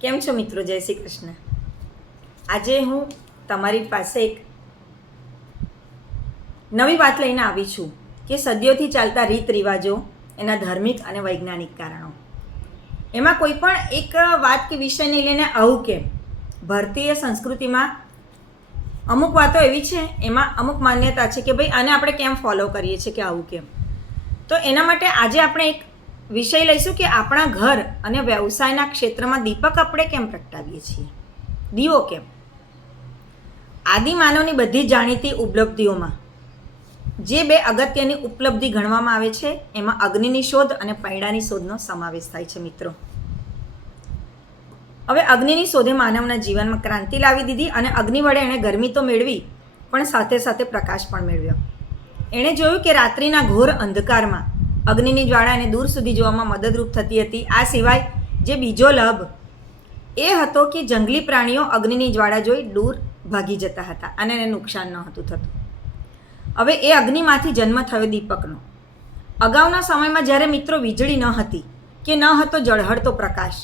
કેમ છો મિત્રો? જય શ્રી કૃષ્ણ. આજે હું તમારી પાસે એક નવી વાત લઈને આવી છું કે સદીઓથી ચાલતા રીત રિવાજો એના ધાર્મિક અને વૈજ્ઞાનિક કારણો. એમાં કોઈ પણ એક વાત કે વિષયને લઈને આવું કેમ? ભારતીય સંસ્કૃતિમાં અમુક વાતો એવી છે, એમાં અમુક માન્યતા છે કે ભાઈ આને આપણે કેમ ફોલો કરીએ છીએ કે આવું કેમ? તો એના માટે આજે આપણે એક વિષય લઈશું કે આપણા ઘર અને વ્યવસાયના ક્ષેત્રમાં દીપક આપણે કેમ પ્રગટાવીએ છીએ? દીવો કેમ? આદિમાનવની બધી જાણીતી ઉપલબ્ધિઓમાં જે બે અગત્યની ઉપલબ્ધિ ગણવામાં આવે છે, એમાં અગ્નિની શોધ અને પૈડાની શોધનો સમાવેશ થાય છે મિત્રો. હવે અગ્નિની શોધે માનવના જીવનમાં ક્રાંતિ લાવી દીધી અને અગ્નિ વડે એણે ગરમી તો મેળવી, પણ સાથે સાથે પ્રકાશ પણ મેળવ્યો. એણે જોયું કે રાત્રિના ઘોર અંધકારમાં અગ્નિની જ્વાળા એને દૂર સુધી જોવામાં મદદરૂપ થતી હતી. આ સિવાય જે બીજો લાભ એ હતો કે જંગલી પ્રાણીઓ અગ્નિની જ્વાળા જોઈ દૂર ભાગી જતા હતા અને એને નુકસાન ન હતું થતું. હવે એ અગ્નિમાંથી જન્મ થયો દીપકનો. અગાઉના સમયમાં જ્યારે મિત્રો વીજળી ન હતી કે ન હતો જળહળતો પ્રકાશ.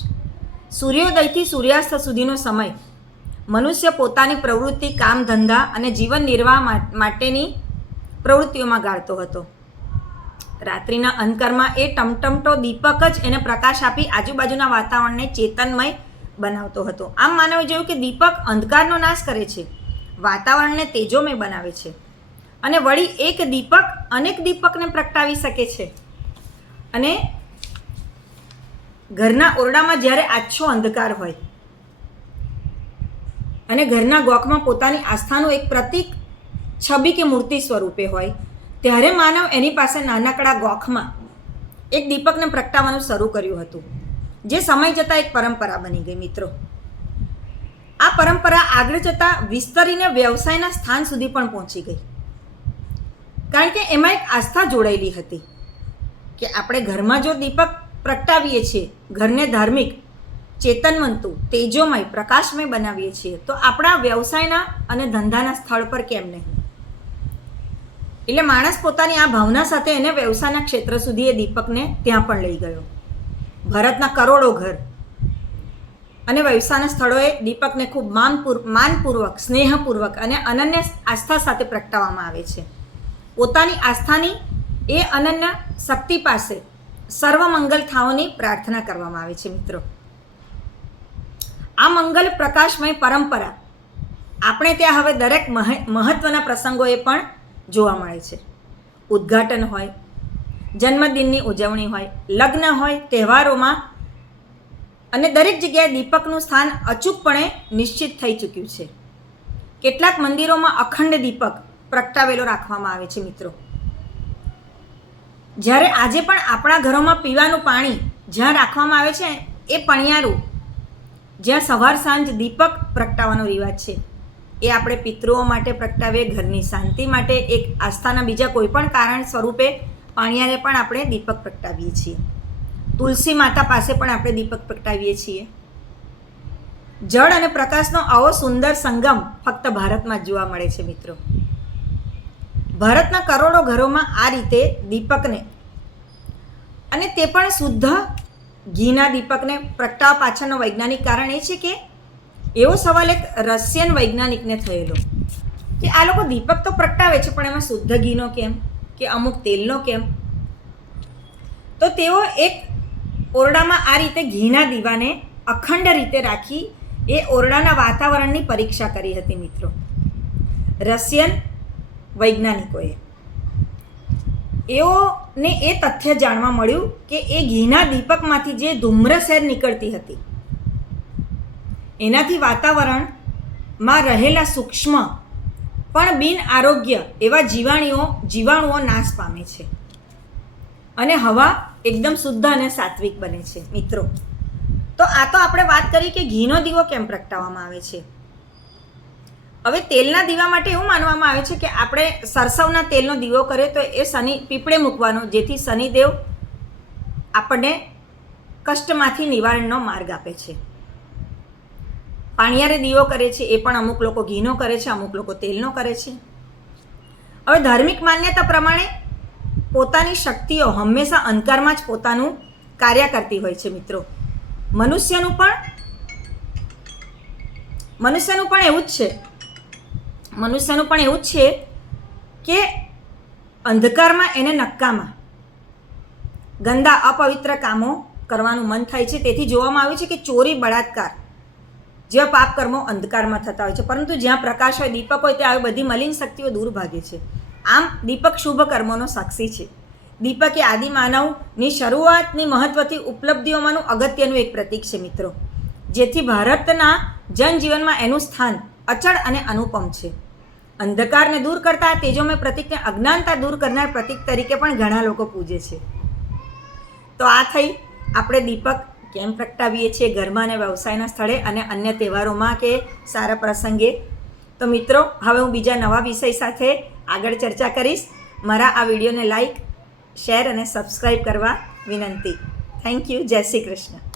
સૂર્યોદયથી સૂર્યાસ્ત સુધીનો સમય. મનુષ્ય પોતાની પ્રવૃત્તિ, કામ, ધંધા અને જીવન નિર્વાહ માટેની પ્રવૃત્તિઓમાં ગાળતો હતો. રાત્રિના અંધકારમાં એ ટમટમટો દીપક જ એને પ્રકાશ આપી આજુબાજુના વાતાવરણને ચેતનમય બનાવતો હતો. આમ માનવે જોયું કે દીપક અંધકારનો નાશ કરે છે. વાતાવરણને તેજોમય બનાવે છે. અને વળી એક દીપક અનેક દીપકને પ્રગટાવી શકે છે. અને ઘરના ઓરડામાં જ્યારે આછો અંધકાર હોય અને ઘરના ગોખમાં પોતાની આસ્થાનું એક પ્રતીક, છબી કે મૂર્તિ સ્વરૂપે હોય ત્યારે માનવ એની પાસે નાનકડા ગોખમાં એક દીપકને પ્રગટાવવાનું શરૂ કર્યું હતું. જે સમય જતાં એક પરંપરા બની ગઈ મિત્રો. આ પરંપરા આગળ જતાં વિસ્તરીને વ્યવસાયના સ્થાન સુધી પણ પહોંચી ગઈ. કારણ કે એમાં એક આસ્થા જોડાયેલી હતી કે આપણે ઘરમાં જો દીપક પ્રગટાવીએ છીએ, ઘરને ધાર્મિક, ચેતનવંતુ, તેજોમય, પ્રકાશમય બનાવીએ છીએ, તો આપણા વ્યવસાયના અને ધંધાના સ્થળ પર કેમ નહીં? એટલે માણસ પોતાની આ ભાવના સાથે એને વ્યવસાયના ક્ષેત્ર સુધી એ દીપકને ત્યાં પણ લઈ ગયો. ભારતના કરોડો ઘર. અને વ્યવસાયના સ્થળોએ દીપકને ખૂબ માનપૂર, માનપૂર્વક, સ્નેહપૂર્વક અને અનન્ય આસ્થા સાથે પ્રગટાવવામાં આવે છે. પોતાની આસ્થાની એ અનન્ય શક્તિ પાસે સર્વમંગલ થાઓની પ્રાર્થના કરવામાં આવે છે, મિત્રો. આ મંગલ પ્રકાશમય પરંપરા. આપણે ત્યાં હવે દરેક મહ- મહત્વના પ્રસંગોએ પણ જોવા મળે છે. ઉદ્ઘાટન હોય, જન્મદિનની ઉજવણી હોય, લગ્ન હોય, તહેવારોમાં અને દરેક જગ્યાએ દીપકનું સ્થાન અચૂકપણે નિશ્ચિત થઈ ચૂક્યું છે. કેટલાક મંદિરોમાં અખંડ દીપક પ્રગટાવેલો રાખવામાં આવે છે મિત્રો. જ્યારે આજે પણ આપણા ઘરોમાં પીવાનું પાણી જ્યાં રાખવામાં આવે છે, એ પણિયારું, જ્યાં સવાર સાંજ દીપક પ્રગટાવવાનો રિવાજ છે. એ આપણે પિતૃઓ માટે પ્રગટાવીએ, ઘરની શાંતિ માટે એક આસ્થાના બીજા કોઈ પણ કારણ સ્વરૂપે પાણિયારે પણ આપણે દીપક પ્રગટાવીએ છીએ. તુલસી માતા પાસે પણ આપણે દીપક પ્રગટાવીએ છીએ. જળ અને પ્રકાશનો આવો સુંદર સંગમ ફક્ત ભારતમાં જોવા મળે છે મિત્રો. ભારતના કરોડો ઘરોમાં આ રીતે દીપકને અને તે પણ શુદ્ધ ઘીના દીપકને પ્રગટાવવા પાછળનો વૈજ્ઞાનિક કારણ એ છે કે એવો સવાલ એક રશિયન વૈજ્ઞાનિકને થયેલો કે આ લોકો દીપક તો પ્રગટાવે છે, પણ એમાં શુદ્ધ ઘીનો કેમ? કે અમુક તેલનો કેમ? તો તેઓ એક ઓરડામાં આ રીતે ઘીના દીવાને અખંડ રીતે રાખી એ ઓરડાના વાતાવરણની પરીક્ષા કરી હતી મિત્રો. રશિયન વૈજ્ઞાનિકોએ. એઓને એ તથ્ય જાણવા મળ્યું કે એ ઘીના દીપકમાંથી જે ધૂમ્રસેર નીકળતી હતી એનાથી વાતાવરણમાં રહેલા સૂક્ષ્મ પણ બિન આરોગ્ય એવા જીવાણીઓ, જીવાણુઓ નાશ પામે છે. અને હવા એકદમ શુદ્ધ અને સાત્વિક બને છે, મિત્રો. તો આ તો આપણે વાત કરી કે ઘીનો દીવો કેમ પ્રગટાવવામાં આવે છે. હવે તેલના દીવા માટે એવું માનવામાં આવે છે કે આપણે સરસવના તેલનો દીવો કરીએ તો એ શનિ, પીપળે મૂકવાનો, જેથી શનિદેવ આપણને કષ્ટમાંથી નિવારણનો માર્ગ આપે છે. પાણિયારે દીવો કરે છે, એ પણ અમુક લોકો ઘીનો કરે છે, અમુક લોકો તેલનો કરે છે. હવે ધાર્મિક માન્યતા પ્રમાણે પોતાની શક્તિઓ હંમેશા અંધકારમાં જ પોતાનું કાર્ય કરતી હોય છે મિત્રો. મનુષ્યનું પણ મનુષ્યનું પણ એવું જ છે. મનુષ્યનું પણ એવું જ છે કે અંધકારમાં એને નક્કામાં ગંદા અપવિત્ર કામો કરવાનું મન થાય છે. તેથી જોવામાં આવ્યું છે કે ચોરી બળાત્કાર જેવા પાપ કર્મો અંધકારમાં થતા હોય છે. પરંતુ જ્યાં પ્રકાશ હોય, દીપક હોય ત્યાં આવી બધી મલિન શક્તિઓ દૂર ભાગે છે. આમ, દીપક શુભ કર્મોનો સાક્ષી છે. દીપક એ આદિ માનવની શરૂઆતની મહત્વથી ઉપલબ્ધિઓમાંનું અગત્યનું એક પ્રતીક છે, મિત્રો. જેથી ભારતના જનજીવનમાં એનું સ્થાન અચળ અને અનુપમ છે. અંધકારને દૂર કરતા તેજોમય પ્રતિકને અજ્ઞાનતા દૂર કરનાર પ્રતિક તરીકે પણ ઘણા લોકો પૂજે છે. તો આ થઈ આપણે દીપક કેમ પ્રગટાવીએ છીએ ઘરમાં અને વ્યવસાયના સ્થળે અને અન્ય તહેવારોમાં કે સારા પ્રસંગે. તો મિત્રો, હવે હું બીજા નવા વિષય સાથે આગળ ચર્ચા કરીશ. મારા આ વિડીયોને લાઈક, શેર અને સબસ્ક્રાઈબ કરવા વિનંતી. Thank you. જય શ્રી કૃષ્ણ.